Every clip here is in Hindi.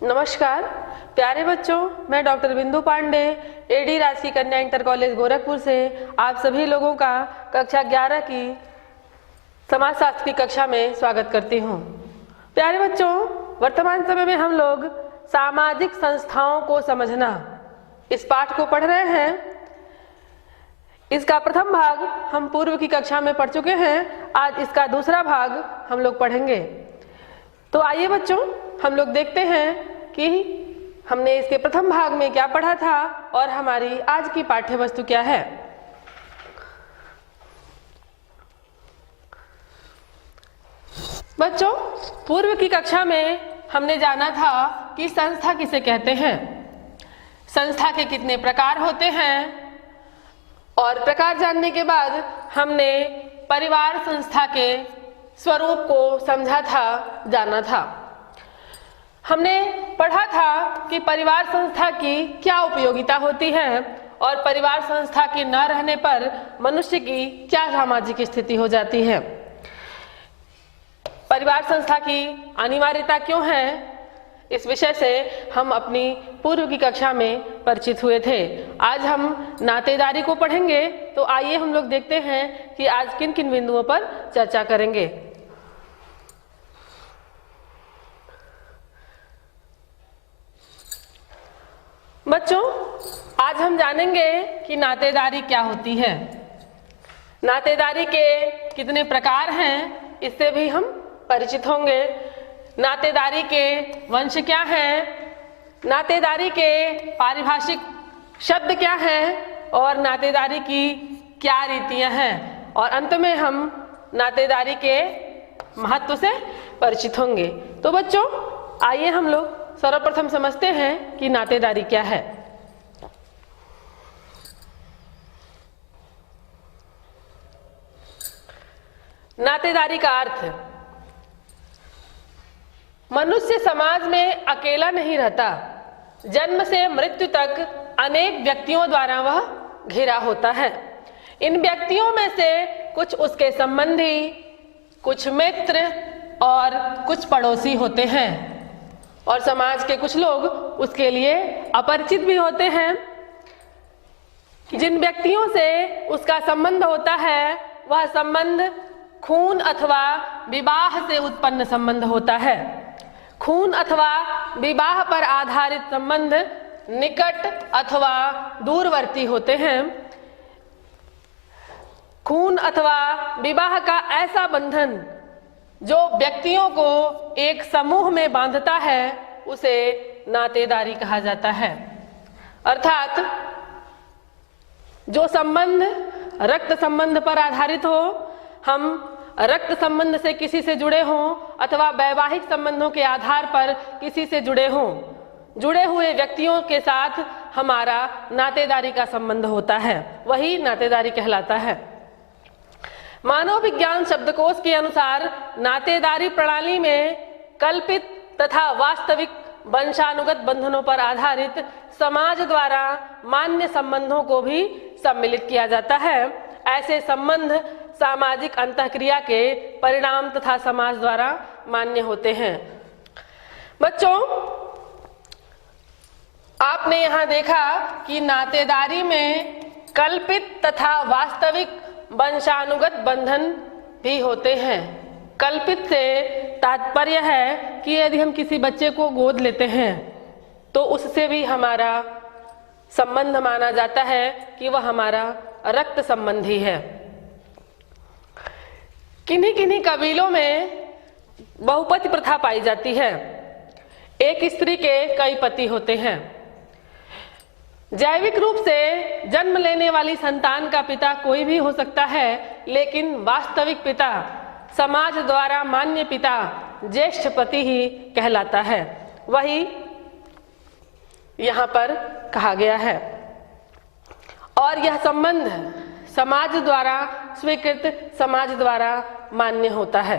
नमस्कार प्यारे बच्चों, मैं डॉक्टर बिंदु पांडे एडी राजकीय कन्या इंटर कॉलेज गोरखपुर से आप सभी लोगों का कक्षा 11 की समाजशास्त्र की कक्षा में स्वागत करती हूँ। प्यारे बच्चों, वर्तमान समय में हम लोग सामाजिक संस्थाओं को समझना इस पाठ को पढ़ रहे हैं। इसका प्रथम भाग हम पूर्व की कक्षा में पढ़ चुके हैं। आज इसका दूसरा भाग हम लोग पढ़ेंगे। तो आइए बच्चों, हम लोग देखते हैं कि हमने इसके प्रथम भाग में क्या पढ़ा था और हमारी आज की पाठ्य वस्तु क्या है। बच्चों, पूर्व की कक्षा में हमने जाना था कि संस्था किसे कहते हैं, संस्था के कितने प्रकार होते हैं, और प्रकार जानने के बाद हमने परिवार संस्था के स्वरूप को समझा था, जाना था। हमने पढ़ा था कि परिवार संस्था की क्या उपयोगिता होती है और परिवार संस्था के न रहने पर मनुष्य की क्या सामाजिक स्थिति हो जाती है। परिवार संस्था की अनिवार्यता क्यों है, इस विषय से हम अपनी पूर्व की कक्षा में परिचित हुए थे। आज हम नातेदारी को पढ़ेंगे। तो आइए हम लोग देखते हैं कि आज किन किन बिंदुओं पर चर्चा करेंगे। बच्चों, आज हम जानेंगे कि नातेदारी क्या होती है, नातेदारी के कितने प्रकार हैं, इससे भी हम परिचित होंगे। नातेदारी के वंश क्या हैं, नातेदारी के पारिभाषिक शब्द क्या हैं और नातेदारी की क्या रीतियां हैं, और अंत में हम नातेदारी के महत्व से परिचित होंगे। तो बच्चों, आइए हम लोग सर्वप्रथम समझते हैं कि नातेदारी क्या है। नातेदारी का अर्थ, मनुष्य समाज में अकेला नहीं रहता, जन्म से मृत्यु तक अनेक व्यक्तियों द्वारा वह घिरा होता है। इन व्यक्तियों में से कुछ उसके संबंधी, कुछ मित्र और कुछ पड़ोसी होते हैं, और समाज के कुछ लोग उसके लिए अपरिचित भी होते हैं। जिन व्यक्तियों से उसका संबंध होता है वह संबंध खून अथवा विवाह से उत्पन्न संबंध होता है। खून अथवा विवाह पर आधारित संबंध निकट अथवा दूरवर्ती होते हैं। खून अथवा विवाह का ऐसा बंधन जो व्यक्तियों को एक समूह में बांधता है उसे नातेदारी कहा जाता है। अर्थात जो संबंध रक्त संबंध पर आधारित हो, हम रक्त संबंध से किसी से जुड़े हों अथवा वैवाहिक संबंधों के आधार पर किसी से जुड़े हों, जुड़े हुए व्यक्तियों के साथ हमारा नातेदारी का संबंध होता है, वही नातेदारी कहलाता है। मानव विज्ञान शब्दकोश के अनुसार नातेदारी प्रणाली में कल्पित तथा वास्तविक वंशानुगत बंधनों पर आधारित समाज द्वारा मान्य संबंधों को भी सम्मिलित किया जाता है। ऐसे संबंध सामाजिक अंतःक्रिया के परिणाम तथा समाज द्वारा मान्य होते हैं। बच्चों, आपने यहाँ देखा कि नातेदारी में कल्पित तथा वास्तविक वंशानुगत बंधन भी होते हैं। कल्पित से तात्पर्य है कि यदि हम किसी बच्चे को गोद लेते हैं तो उससे भी हमारा संबंध माना जाता है कि वह हमारा रक्त संबंधी है। किन्हीं किन्हीं कबीलों में बहुपति प्रथा पाई जाती है। एक स्त्री के कई पति होते हैं। जैविक रूप से जन्म लेने वाली संतान का पिता कोई भी हो सकता है, लेकिन वास्तविक पिता, समाज द्वारा मान्य पिता ज्येष्ठ पति ही कहलाता है। वही यहाँ पर कहा गया है, और यह संबंध समाज द्वारा स्वीकृत, समाज द्वारा मान्य होता है।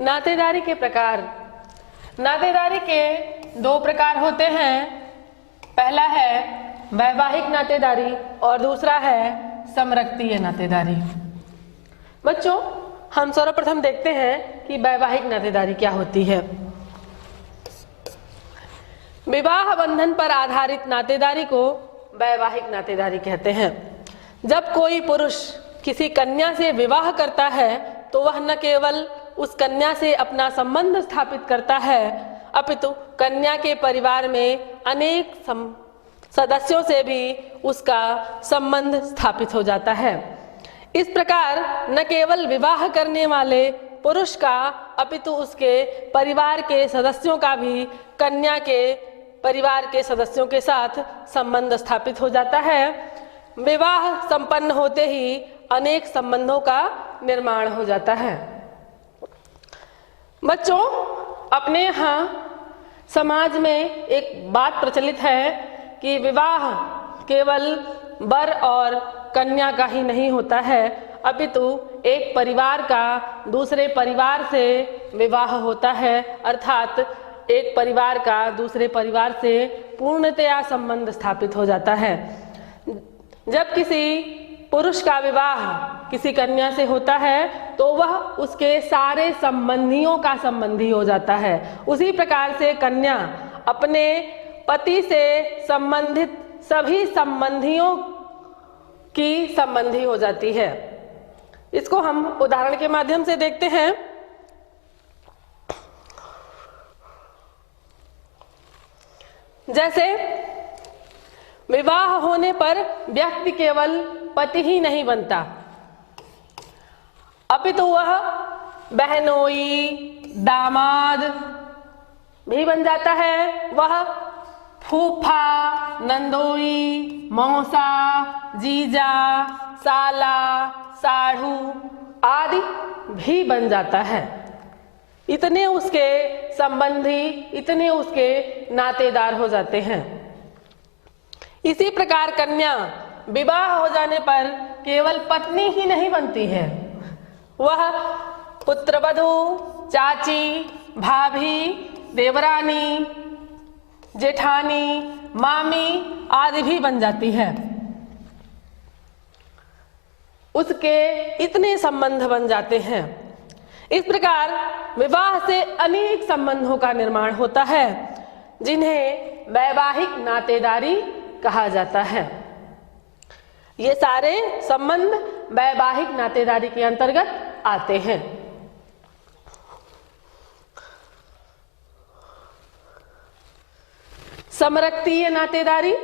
नातेदारी के प्रकार, नातेदारी के दो प्रकार होते हैं। पहला है वैवाहिक नातेदारी और दूसरा है समरक्तीय नातेदारी। बच्चों, हम सर्वप्रथम देखते हैं कि वैवाहिक नातेदारी क्या होती है। विवाह बंधन पर आधारित नातेदारी को वैवाहिक नातेदारी कहते हैं। जब कोई पुरुष किसी कन्या से विवाह करता है तो वह न केवल उस कन्या से अपना संबंध स्थापित करता है, अपितु कन्या के परिवार में अनेक सदस्यों से भी उसका संबंध स्थापित हो जाता है। इस प्रकार न केवल विवाह करने वाले पुरुष का अपितु उसके परिवार के सदस्यों का भी कन्या के परिवार के सदस्यों के साथ संबंध स्थापित हो जाता है। विवाह संपन्न होते ही अनेक संबंधों का निर्माण हो जाता है। बच्चों, अपने यहाँ समाज में एक बात प्रचलित है कि विवाह केवल वर और कन्या का ही नहीं होता है, अपितु एक परिवार का दूसरे परिवार से विवाह होता है, अर्थात एक परिवार का दूसरे परिवार से पूर्णतया संबंध स्थापित हो जाता है। जब किसी पुरुष का विवाह किसी कन्या से होता है तो वह उसके सारे संबंधियों का संबंधी हो जाता है। उसी प्रकार से कन्या अपने पति से संबंधित सभी संबंधियों की संबंधी हो जाती है। इसको हम उदाहरण के माध्यम से देखते हैं। जैसे विवाह होने पर व्यक्ति केवल पति ही नहीं बनता, अपितु वह बहनोई, दामाद भी बन जाता है। वह फूफा, नंदोई, मौसा, जीजा, साला, साढ़ू आदि भी बन जाता है। इतने उसके संबंधी, इतने उसके नातेदार हो जाते हैं। इसी प्रकार कन्या विवाह हो जाने पर केवल पत्नी ही नहीं बनती है, वह पुत्रवधू, चाची, भाभी, देवरानी, जेठानी, मामी आदि भी बन जाती है। उसके इतने संबंध बन जाते हैं। इस प्रकार विवाह से अनेक संबंधों का निर्माण होता है, जिन्हें वैवाहिक नातेदारी कहा जाता है। ये सारे संबंध वैवाहिक नातेदारी के अंतर्गत आते हैं। समरक्तीय नातेदारी।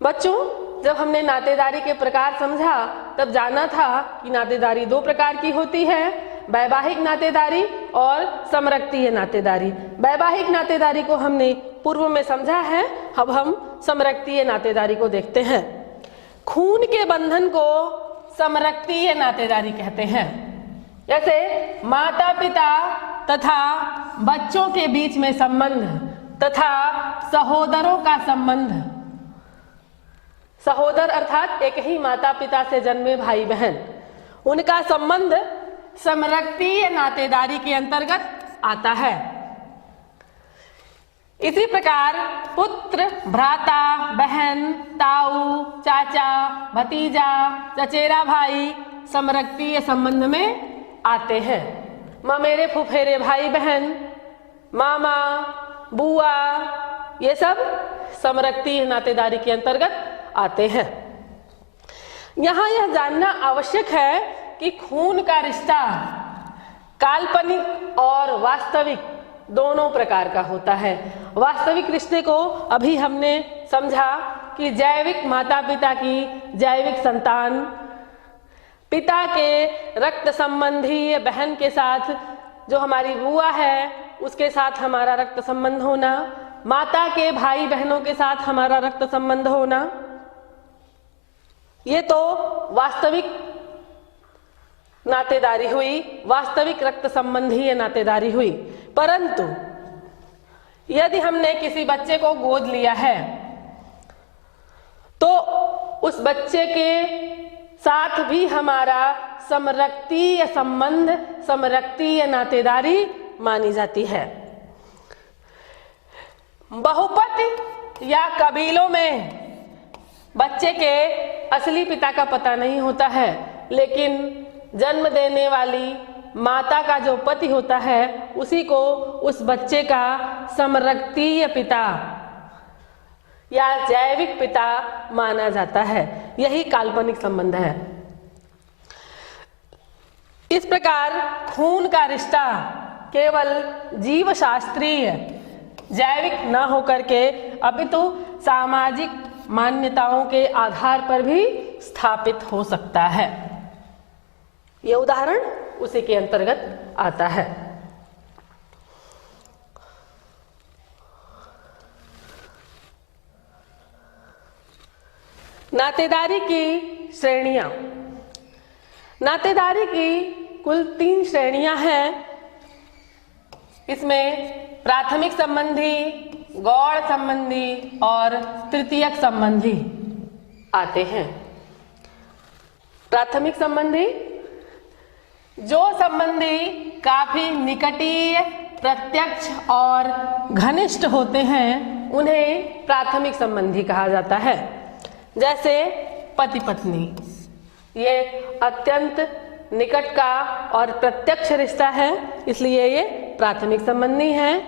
बच्चों, जब हमने नातेदारी के प्रकार समझा तब जाना था कि नातेदारी दो प्रकार की होती है, वैवाहिक नातेदारी और समरक्तीय नातेदारी। वैवाहिक नातेदारी को हमने पूर्व में समझा है, अब हम समरक्तीय नातेदारी को देखते हैं। खून के बंधन को समरक्तीय नातेदारी कहते हैं। जैसे माता पिता तथा बच्चों के बीच में संबंध तथा सहोदरों का संबंध। सहोदर अर्थात एक ही माता पिता से जन्मे भाई बहन, उनका संबंध समरक्तीय नातेदारी के अंतर्गत आता है। इसी प्रकार पुत्र, भ्राता, बहन, ताऊ, चाचा, भतीजा, चचेरा भाई समरक्तीय संबंध में आते हैं। ममेरे फुफेरे भाई बहन, मामा, बुआ, ये सब समरक्तीय नातेदारी के अंतर्गत आते हैं। यहाँ यह जानना आवश्यक है कि खून का रिश्ता काल्पनिक और वास्तविक दोनों प्रकार का होता है। वास्तविक रिश्ते को अभी हमने समझा कि जैविक माता पिता की जैविक संतान, पिता के रक्त संबंधी बहन के साथ जो हमारी बुआ है उसके साथ हमारा रक्त संबंध होना, माता के भाई बहनों के साथ हमारा रक्त संबंध होना, ये तो वास्तविक नातेदारी हुई, वास्तविक रक्त संबंधी नातेदारी हुई। परंतु यदि हमने किसी बच्चे को गोद लिया है तो उस बच्चे के साथ भी हमारा समरक्तीय संबंध, समरक्तीय नातेदारी मानी जाती है। बहुपत या कबीलों में बच्चे के असली पिता का पता नहीं होता है, लेकिन जन्म देने वाली माता का जो पति होता है उसी को उस बच्चे का समरक्तीय पिता या जैविक पिता माना जाता है। यही काल्पनिक संबंध है। इस प्रकार खून का रिश्ता केवल जीव शास्त्रीय जैविक न होकर के अपितु सामाजिक मान्यताओं के आधार पर भी स्थापित हो सकता है। यह उदाहरण उसी के अंतर्गत आता है। नातेदारी की श्रेणियां। नातेदारी की कुल 3 श्रेणियां हैं। इसमें प्राथमिक संबंधी, गौड़ संबंधी और तृतीयक संबंधी आते हैं। प्राथमिक संबंधी, जो संबंधी काफी निकटीय, प्रत्यक्ष और घनिष्ठ होते हैं उन्हें प्राथमिक संबंधी कहा जाता है। जैसे पति पत्नी, ये अत्यंत निकट का और प्रत्यक्ष रिश्ता है, इसलिए ये प्राथमिक संबंधी हैं।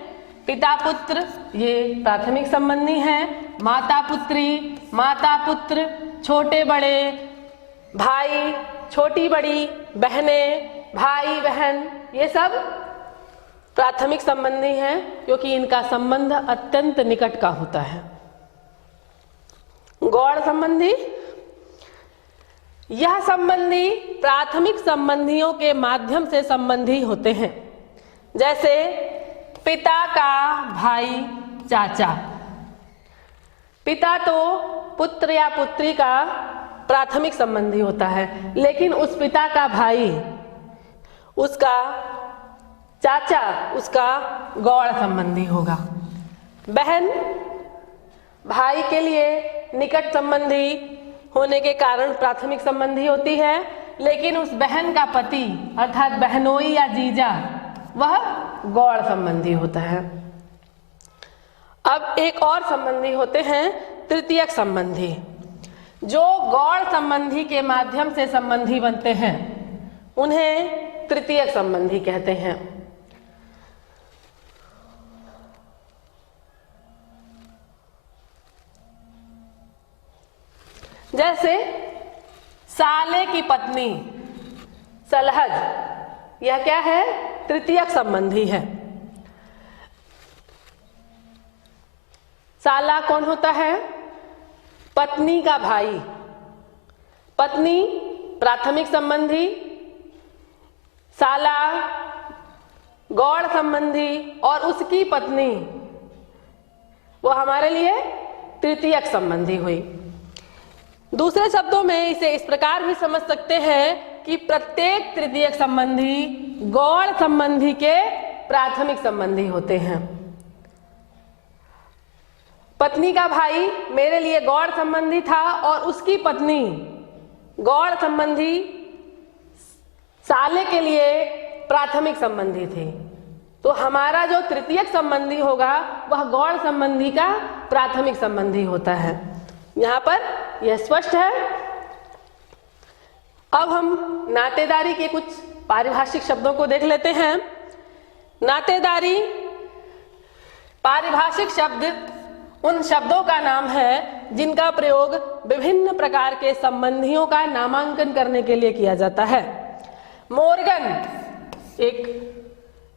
पिता पुत्र, ये प्राथमिक संबंधी हैं। माता पुत्री, माता पुत्र, छोटे बड़े भाई, छोटी बड़ी बहनें, भाई बहन, ये सब प्राथमिक संबंधी हैं क्योंकि इनका संबंध अत्यंत निकट का होता है। गौड़ संबंधी, यह संबंधी प्राथमिक संबंधियों के माध्यम से संबंधी होते हैं। जैसे पिता का भाई चाचा। पिता तो पुत्र या पुत्री का प्राथमिक संबंधी होता है, लेकिन उस पिता का भाई, उसका चाचा, उसका गौड़ संबंधी होगा। बहन भाई के लिए निकट संबंधी होने के कारण प्राथमिक संबंधी होती है, लेकिन उस बहन का पति अर्थात बहनोई या जीजा वह गौड़ संबंधी होता है। अब एक और संबंधी होते हैं तृतीयक संबंधी। जो गौड़ संबंधी के माध्यम से संबंधी बनते हैं उन्हें तृतीयक संबंधी कहते हैं। जैसे साले की पत्नी सलहज, यह क्या है? तृतीयक संबंधी है। साला कौन होता है? पत्नी का भाई। पत्नी प्राथमिक संबंधी, साला गौड़ संबंधी और उसकी पत्नी वो हमारे लिए तृतीयक संबंधी हुई। दूसरे शब्दों में इसे इस प्रकार भी समझ सकते हैं कि प्रत्येक तृतीयक संबंधी गौड़ संबंधी के प्राथमिक संबंधी होते हैं। पत्नी का भाई मेरे लिए गौड़ संबंधी था और उसकी पत्नी गौड़ संबंधी साले के लिए प्राथमिक संबंधी थी। तो हमारा जो तृतीयक संबंधी होगा वह गौड़ संबंधी का प्राथमिक संबंधी होता है। यहाँ पर यह स्पष्ट है। अब हम नातेदारी के कुछ पारिभाषिक शब्दों को देख लेते हैं। नातेदारी पारिभाषिक शब्द उन शब्दों का नाम है जिनका प्रयोग विभिन्न प्रकार के संबंधियों का नामांकन करने के लिए किया जाता है। मोर्गन एक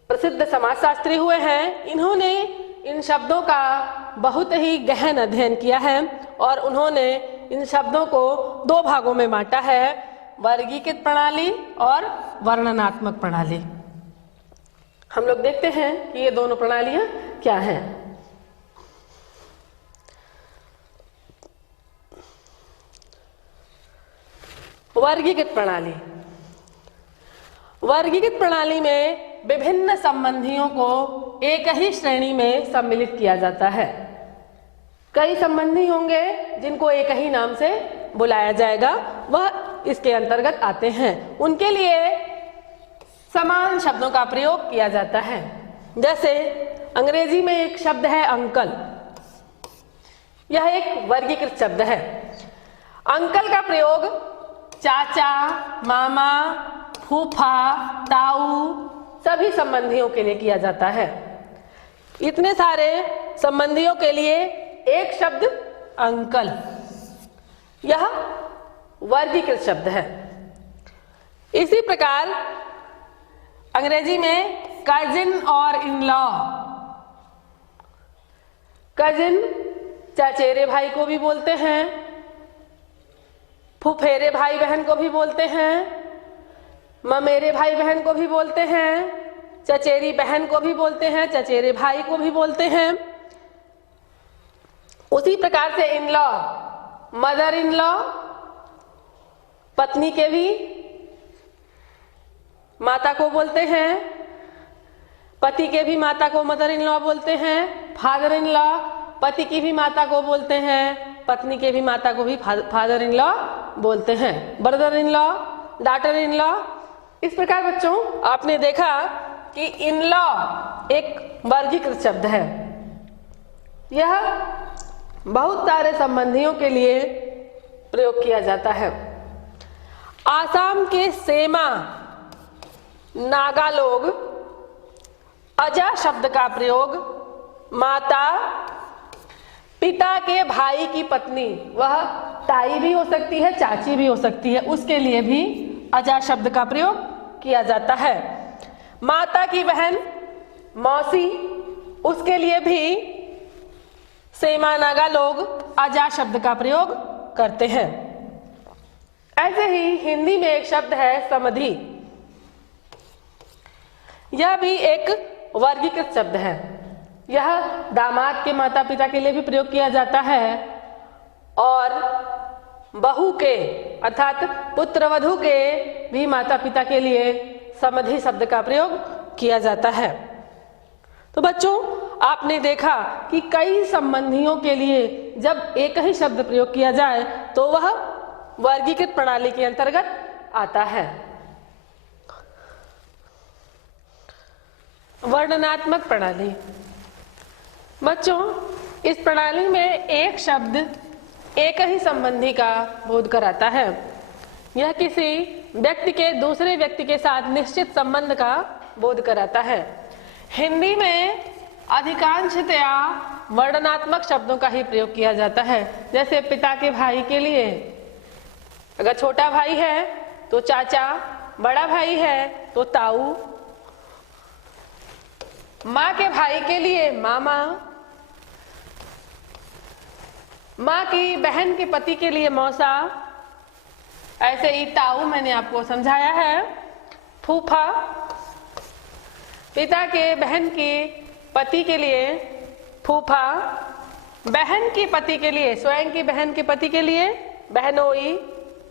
प्रसिद्ध समाजशास्त्री हुए हैं। इन्होंने इन शब्दों का बहुत ही गहन अध्ययन किया है और उन्होंने इन शब्दों को 2 भागों में बांटा है, वर्गीकृत प्रणाली और वर्णनात्मक प्रणाली। हम लोग देखते हैं कि ये दोनों प्रणालियां क्या हैं। वर्गीकृत प्रणाली। वर्गीकृत प्रणाली में विभिन्न संबंधियों को एक ही श्रेणी में सम्मिलित किया जाता है। कई संबंधी होंगे जिनको एक ही नाम से बुलाया जाएगा, वह इसके अंतर्गत आते हैं। उनके लिए समान शब्दों का प्रयोग किया जाता है। जैसे अंग्रेजी में एक शब्द है अंकल, यह एक वर्गीकृत शब्द है। अंकल का प्रयोग चाचा, मामा, फूफा, ताऊ सभी संबंधियों के लिए किया जाता है। इतने सारे संबंधियों के लिए एक शब्द अंकल, यह वर्गीकृत शब्द है। इसी प्रकार अंग्रेजी में कजिन और इन लॉ, कजिन चचेरे भाई को भी बोलते हैं, फुफेरे भाई बहन को भी बोलते हैं, ममेरे भाई बहन को भी बोलते हैं, चचेरी बहन को भी बोलते हैं, चचेरे भाई को भी बोलते हैं। उसी प्रकार से in law, mother in law, पत्नी के भी माता को बोलते हैं, पति के भी माता को मदर इन लॉ बोलते हैं, फादर इन लॉ पति की भी माता को बोलते हैं, पत्नी के भी माता को भी फादर इन लॉ बोलते हैं, brother in law, daughter in law. इस प्रकार बच्चों आपने देखा कि इन लॉ एक वर्गीकृत शब्द है। यह बहुत सारे संबंधियों के लिए प्रयोग किया जाता है। आसाम के सेमा नागा लोग अजा शब्द का प्रयोग माता, पिता के भाई की पत्नी, वह ताई भी हो सकती है, चाची भी हो सकती है, उसके लिए भी अजा शब्द का प्रयोग किया जाता है। माता की बहन मौसी, उसके लिए भी सेमा नागा लोग अजा शब्द का प्रयोग करते हैं। ऐसे ही हिंदी में एक शब्द है समधि, यह भी एक वर्गीकृत शब्द है। यह दामाद के माता पिता के लिए भी प्रयोग किया जाता है और बहू के अर्थात पुत्र वधू के भी माता पिता के लिए समधि शब्द का प्रयोग किया जाता है। तो बच्चों आपने देखा कि कई संबंधियों के लिए जब एक ही शब्द प्रयोग किया जाए तो वह वर्गीकृत प्रणाली के अंतर्गत आता है। वर्णनात्मक प्रणाली, बच्चों इस प्रणाली में एक शब्द एक ही संबंधी का बोध कराता है। यह किसी व्यक्ति के दूसरे व्यक्ति के साथ निश्चित संबंध का बोध कराता है। हिंदी में अधिकांशतया वर्णनात्मक शब्दों का ही प्रयोग किया जाता है। जैसे पिता के भाई के लिए अगर छोटा भाई है तो चाचा, बड़ा भाई है तो ताऊ, माँ के भाई के लिए मामा, माँ की बहन के पति के लिए मौसा, ऐसे ही ताऊ मैंने आपको समझाया है, फूफा, पिता के बहन के पति के लिए फूफा, बहन की पति के लिए, स्वयं की बहन के पति के लिए बहनोई,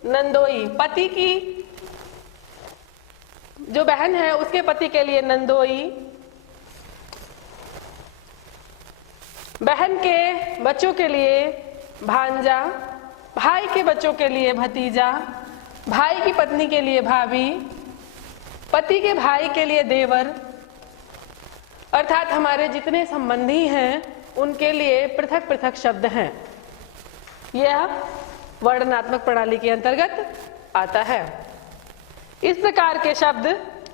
नंदोई, पति की जो बहन है उसके पति के लिए नंदोई, बहन के बच्चों के लिए भांजा, भाई के बच्चों के लिए भतीजा, भाई की पत्नी के लिए भाभी, पति के भाई के लिए देवर। अर्थात हमारे जितने संबंधी हैं उनके लिए पृथक पृथक शब्द हैं। यह वर्णनात्मक प्रणाली के अंतर्गत आता है। इस प्रकार के शब्द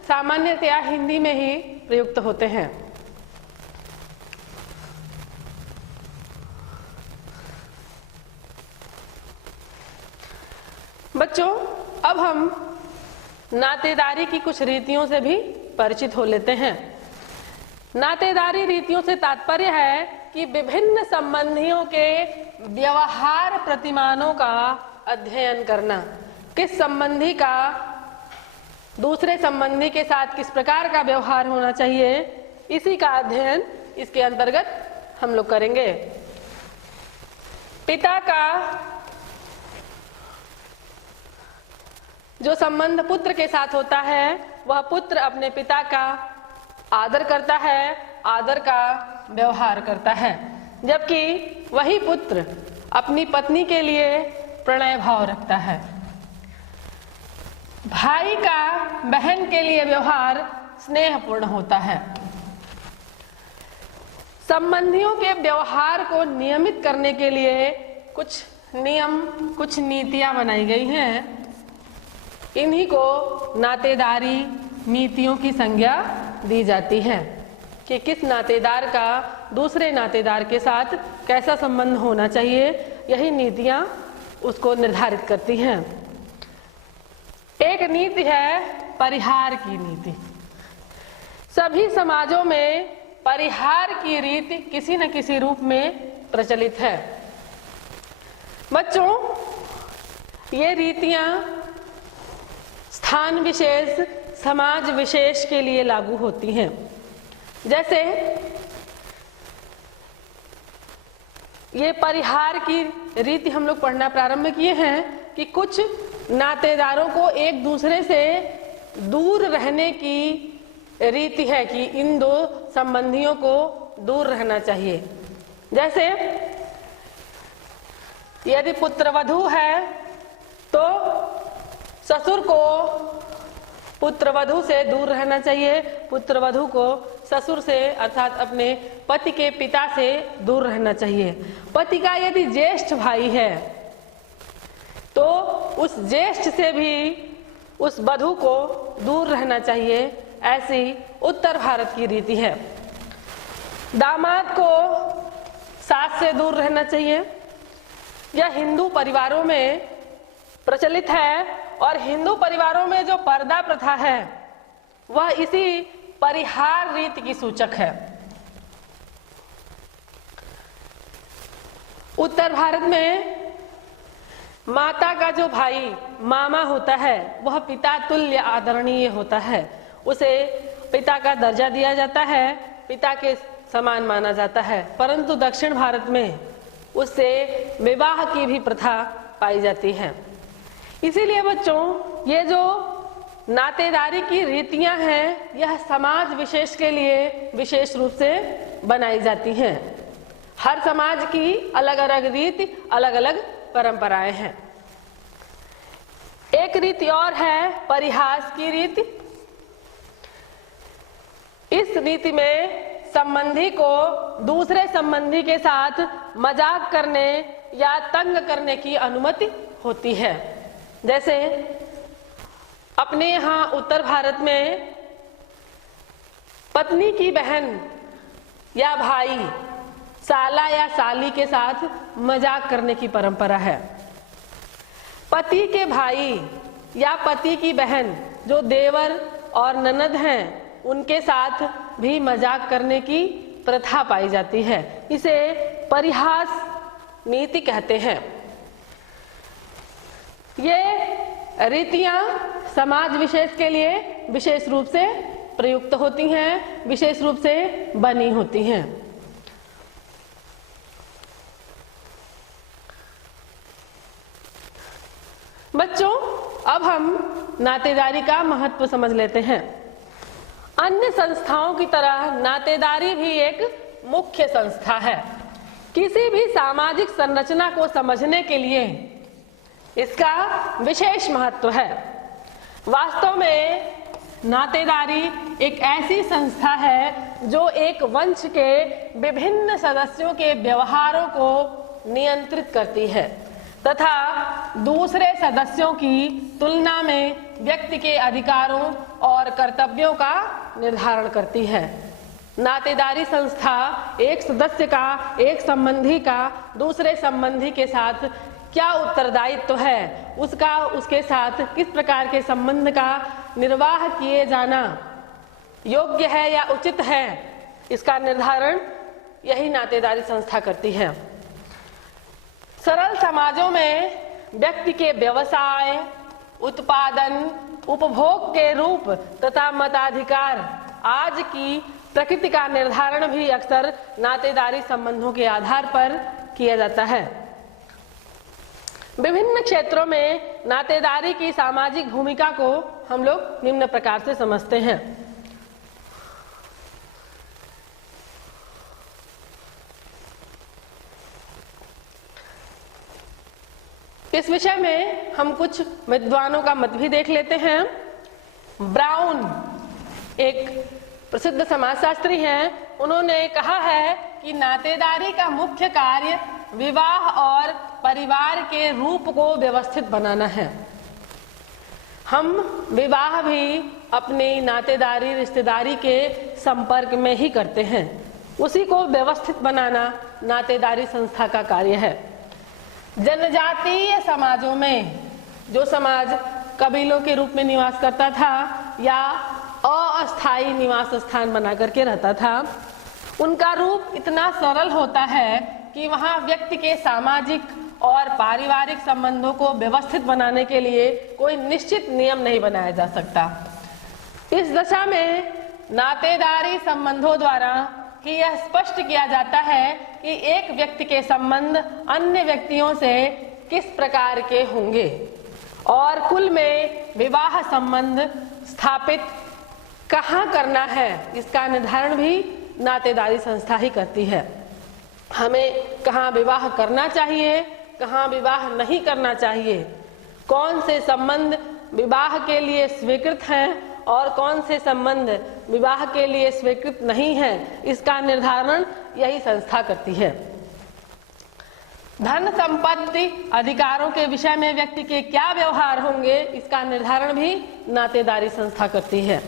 सामान्यतया हिंदी में ही प्रयुक्त होते हैं। बच्चों अब हम नातेदारी की कुछ रीतियों से भी परिचित हो लेते हैं। नातेदारी रीतियों से तात्पर्य है कि विभिन्न संबंधियों के व्यवहार प्रतिमानों का अध्ययन करना, किस संबंधी का दूसरे संबंधी के साथ किस प्रकार का व्यवहार होना चाहिए, इसी का अध्ययन इसके अंतर्गत हम लोग करेंगे। पिता का जो संबंध पुत्र के साथ होता है वह पुत्र अपने पिता का आदर करता है, आदर का व्यवहार करता है, जबकि वही पुत्र अपनी पत्नी के लिए प्रणय भाव रखता है। भाई का बहन के लिए व्यवहार स्नेहपूर्ण होता है। संबंधियों के व्यवहार को नियमित करने के लिए कुछ नियम, कुछ नीतियां बनाई गई हैं। इन्हीं को नातेदारी नीतियों की संज्ञा दी जाती है कि किस नातेदार का दूसरे नातेदार के साथ कैसा संबंध होना चाहिए, यही नीतियां उसको निर्धारित करती हैं। एक नीति है परिहार की नीति। सभी समाजों में परिहार की रीति किसी न किसी रूप में प्रचलित है। बच्चों, ये रीतियां स्थान विशेष, समाज विशेष के लिए लागू होती हैं। जैसे ये परिहार की रीति हम लोग पढ़ना प्रारंभ किए हैं कि कुछ नातेदारों को एक दूसरे से दूर रहने की रीति है कि इन दो संबंधियों को दूर रहना चाहिए। जैसे यदि पुत्रवधू है तो ससुर को पुत्रवधू से दूर रहना चाहिए, पुत्रवधू को ससुर से अर्थात अपने पति के पिता से दूर रहना चाहिए। पति का यदि ज्येष्ठ भाई है तो उस ज्येष्ठ से भी उस वधू को दूर रहना चाहिए। ऐसी उत्तर भारत की रीति है। दामाद को सास से दूर रहना चाहिए। यह हिंदू परिवारों में प्रचलित है और हिंदू परिवारों में जो पर्दा प्रथा है वह इसी परिहार रीति की सूचक है। उत्तर भारत में माता का जो भाई मामा होता है वह पिता तुल्य आदरणीय होता है, उसे पिता का दर्जा दिया जाता है, पिता के समान माना जाता है। परंतु दक्षिण भारत में उससे विवाह की भी प्रथा पाई जाती है। इसीलिए बच्चों, ये जो नातेदारी की रीतियां हैं यह समाज विशेष के लिए विशेष रूप से बनाई जाती हैं। हर समाज की अलग अलग रीति, अलग अलग परंपराएं हैं। एक रीति और है परिहास की रीति। इस रीति में संबंधी को दूसरे संबंधी के साथ मजाक करने या तंग करने की अनुमति होती है। जैसे अपने यहाँ उत्तर भारत में पत्नी की बहन या भाई साला या साली के साथ मजाक करने की परंपरा है। पति के भाई या पति की बहन जो देवर और ननद हैं उनके साथ भी मजाक करने की प्रथा पाई जाती है। इसे परिहास नीति कहते हैं। ये रीतियां समाज विशेष के लिए विशेष रूप से प्रयुक्त होती हैं, विशेष रूप से बनी होती हैं। बच्चों, अब हम नातेदारी का महत्व समझ लेते हैं। अन्य संस्थाओं की तरह नातेदारी भी एक मुख्य संस्था है। किसी भी सामाजिक संरचना को समझने के लिए इसका विशेष महत्व है। वास्तव में नातेदारी एक ऐसी संस्था है जो एक वंश के विभिन्न सदस्यों के व्यवहारों को नियंत्रित करती है तथा दूसरे सदस्यों की तुलना में व्यक्ति के अधिकारों और कर्तव्यों का निर्धारण करती है। नातेदारी संस्था एक सदस्य का, एक संबंधी का दूसरे संबंधी के साथ क्या उत्तरदायित्व है, उसका उसके साथ किस प्रकार के संबंध का निर्वाह किए जाना योग्य है या उचित है, इसका निर्धारण यही नातेदारी संस्था करती है। सरल समाजों में व्यक्ति के व्यवसाय, उत्पादन, उपभोग के रूप तथा मताधिकार आज की प्रकृति का निर्धारण भी अक्सर नातेदारी संबंधों के आधार पर किया जाता है। विभिन्न क्षेत्रों में नातेदारी की सामाजिक भूमिका को हम लोग निम्न प्रकार से समझते हैं। इस विषय में हम कुछ विद्वानों का मत भी देख लेते हैं। ब्राउन एक प्रसिद्ध समाजशास्त्री हैं, उन्होंने कहा है कि नातेदारी का मुख्य कार्य विवाह और परिवार के रूप को व्यवस्थित बनाना है। हम विवाह भी अपनी नातेदारी रिश्तेदारी के संपर्क में ही करते हैं। उसी को व्यवस्थित बनाना नातेदारी संस्था का कार्य है। जनजातीय समाजों में, जो समाज कबीलों के रूप में निवास करता था या अस्थायी निवास स्थान बना करके रहता था, उनका रूप इतना सरल होता है कि वहाँ व्यक्ति के सामाजिक और पारिवारिक संबंधों को व्यवस्थित बनाने के लिए कोई निश्चित नियम नहीं बनाया जा सकता। इस दशा में नातेदारी संबंधों द्वारा ही यह स्पष्ट किया जाता है कि एक व्यक्ति के संबंध अन्य व्यक्तियों से किस प्रकार के होंगे और कुल में विवाह संबंध स्थापित कहाँ करना है, इसका निर्धारण भी नातेदारी संस्था ही करती है। हमें कहाँ विवाह करना चाहिए, कहाँ विवाह नहीं करना चाहिए, कौन से संबंध विवाह के लिए स्वीकृत हैं और कौन से संबंध विवाह के लिए स्वीकृत नहीं है, इसका निर्धारण यही संस्था करती है। धन संपत्ति अधिकारों के विषय में व्यक्ति के क्या व्यवहार होंगे, इसका निर्धारण भी नातेदारी संस्था करती है।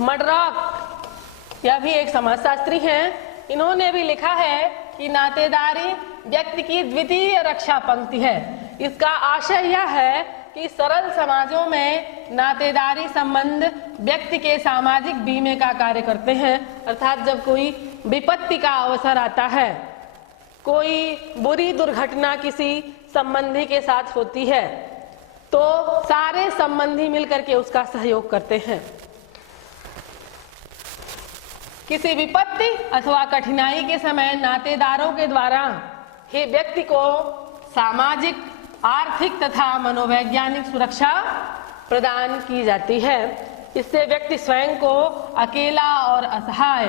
मडरॉक यह भी एक समाजशास्त्री हैं। इन्होंने भी लिखा है कि नातेदारी व्यक्ति की द्वितीय रक्षा पंक्ति है। इसका आशय यह है कि सरल समाजों में नातेदारी संबंध व्यक्ति के सामाजिक बीमे का कार्य करते हैं। अर्थात जब कोई विपत्ति का अवसर आता है, कोई बुरी दुर्घटना किसी संबंधी के साथ होती है, तो सारे संबंधी मिलकर के उसका सहयोग करते हैं। किसी विपत्ति अथवा कठिनाई के समय नातेदारों के द्वारा ही व्यक्ति को सामाजिक, आर्थिक तथा मनोवैज्ञानिक सुरक्षा प्रदान की जाती है। इससे व्यक्ति स्वयं को अकेला और असहाय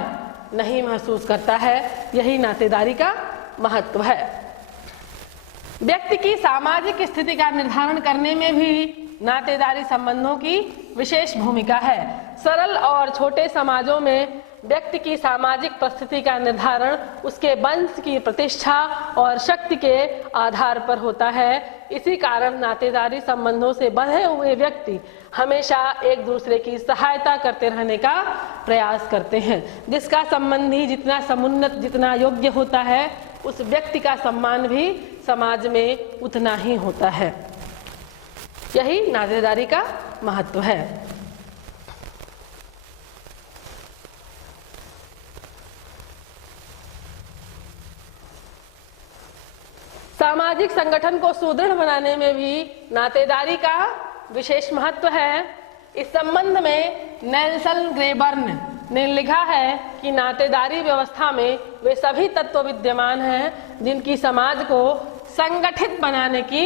नहीं महसूस करता है। यही नातेदारी का महत्व है। व्यक्ति की सामाजिक स्थिति का निर्धारण करने में भी नातेदारी संबंधों की विशेष भूमिका है। सरल और छोटे समाजों में व्यक्ति की सामाजिक परिस्थिति का निर्धारण उसके वंश की प्रतिष्ठा और शक्ति के आधार पर होता है। इसी कारण नातेदारी संबंधों से बंधे हुए व्यक्ति हमेशा एक दूसरे की सहायता करते रहने का प्रयास करते हैं। जिसका संबंधी जितना समुन्नत, जितना योग्य होता है, उस व्यक्ति का सम्मान भी समाज में उतना ही होता है। यही नातेदारी का महत्व है। सामाजिक संगठन को सुदृढ़ बनाने में भी नातेदारी का विशेष महत्व है। इस संबंध में नेल्सन ग्रेबर्न ने लिखा है कि नातेदारी व्यवस्था में वे सभी तत्व विद्यमान हैं जिनकी समाज को संगठित बनाने की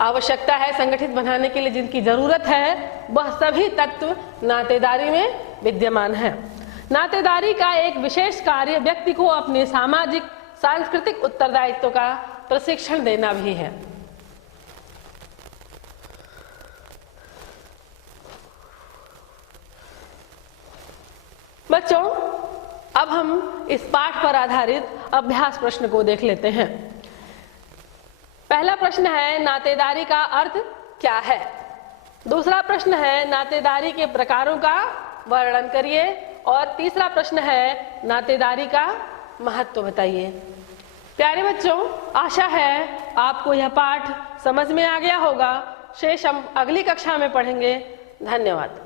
आवश्यकता है। संगठित बनाने के लिए जिनकी जरूरत है, वह सभी तत्व नातेदारी में विद्यमान है। नातेदारी का एक विशेष कार्य व्यक्ति को अपने सामाजिक सांस्कृतिक उत्तरदायित्व का प्रशिक्षण देना भी है। बच्चों, अब हम इस पाठ पर आधारित अभ्यास प्रश्न को देख लेते हैं। पहला प्रश्न है, नातेदारी का अर्थ क्या है। दूसरा प्रश्न है, नातेदारी के प्रकारों का वर्णन करिए। और तीसरा प्रश्न है, नातेदारी का महत्व बताइए। प्यारे बच्चों, आशा है आपको यह पाठ समझ में आ गया होगा। शेष हम अगली कक्षा में पढ़ेंगे। धन्यवाद।